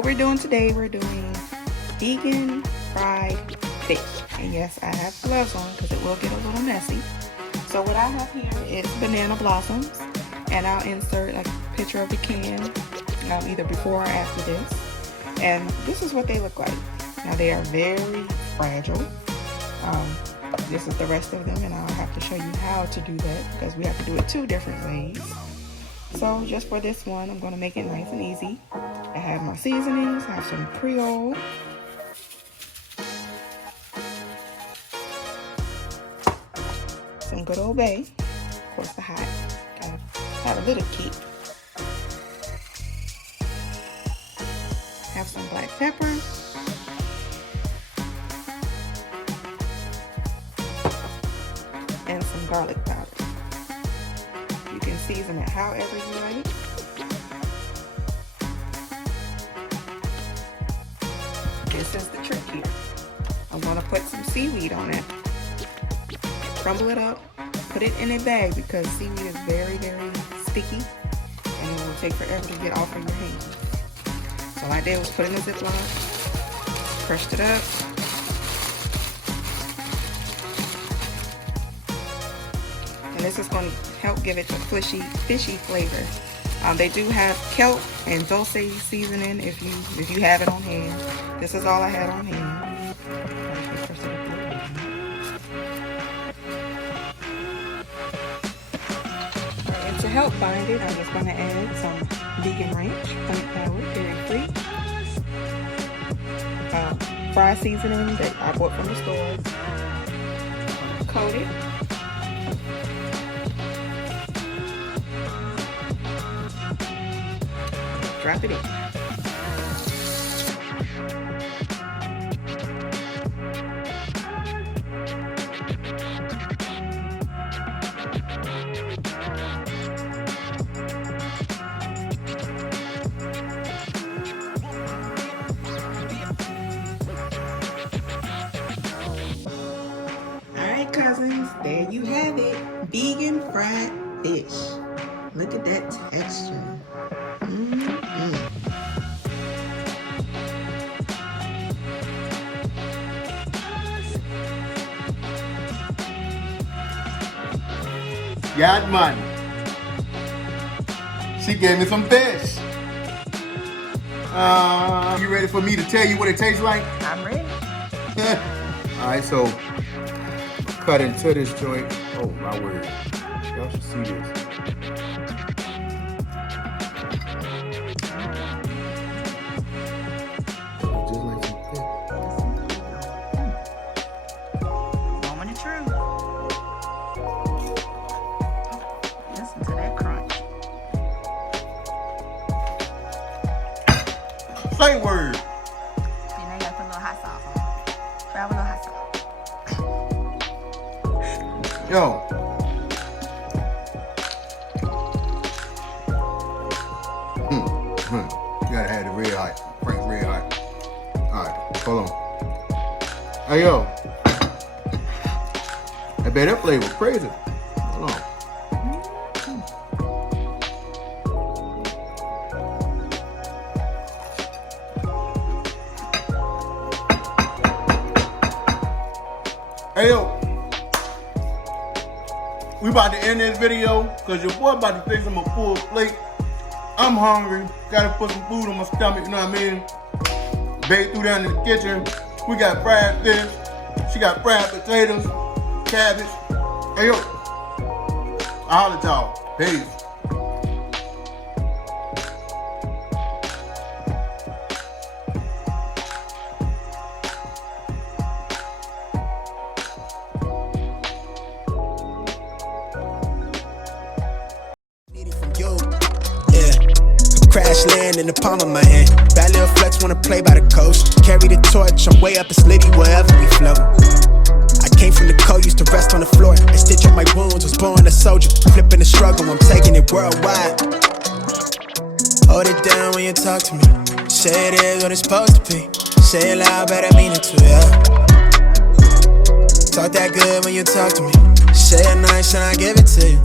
what we're doing today, we're doing vegan fried fish. And yes, I have gloves on because it will get a little messy. So what I have here is banana blossoms, and I'll insert a picture of the can either before or after this. And this is what they look like. Now they are very fragile. This is the rest of them, and I'll have to show you how to do that because we have to do it 2 different ways. So just for this one, I'm going to make it nice and easy. I have my seasonings. I have some Creole. Some good old bay. Of course, the hot. Got a little kick. Have some black pepper. And some garlic powder. You can season it however you like. This is the trick here. I'm going to put some seaweed on it. Crumble it up. Put it in a bag because seaweed is very, very sticky. And it will take forever to get off of your hands. So all I did was put it in a Ziploc. Crushed it up. And this is going to help give it a fishy flavor. They do have kelp and dulce seasoning if you have it on hand. This is all I had on hand. And to help bind it, I'm just going to add some vegan ranch, plant power, dairy free, fry seasoning that I bought from the store. Coat it. Drop it in. Alright, cousins, there you have it. Vegan fried fish. Look at that texture. Got money. She gave me some fish. You ready for me to tell you what it tastes like? I'm ready. Alright, so cut into this joint. Oh my word. Y'all should see this. Just like some fish. Moment of truth. Listen to that crunch. Say word. You know you gotta put a little hot sauce on it. Try a little hot sauce. Yo. You gotta have the red hot. Frank's red hot. Alright, hold on. Hey yo. I bet that flavor was crazy. Hold on. Hey yo. We about to end this video because your boy about to fix him a full plate. I'm hungry. Gotta put some food on my stomach, you know what I mean? Babe threw down in the kitchen. We got fried fish. She got fried potatoes, cabbage. Hey yo, I'll holler at y'all. Peace. Crash land in the palm of my hand. Bad little flex wanna play by the coast. Carry the torch, I'm way up in Slitty wherever we flow. I came from the cold, used to rest on the floor and stitch up my wounds, was born a soldier. Flipping the struggle, I'm taking it worldwide. Hold it down when you talk to me. Say it is what it's supposed to be. Say it loud, but I mean it too, yeah. Talk that good when you talk to me. Say it nice and I give it to you.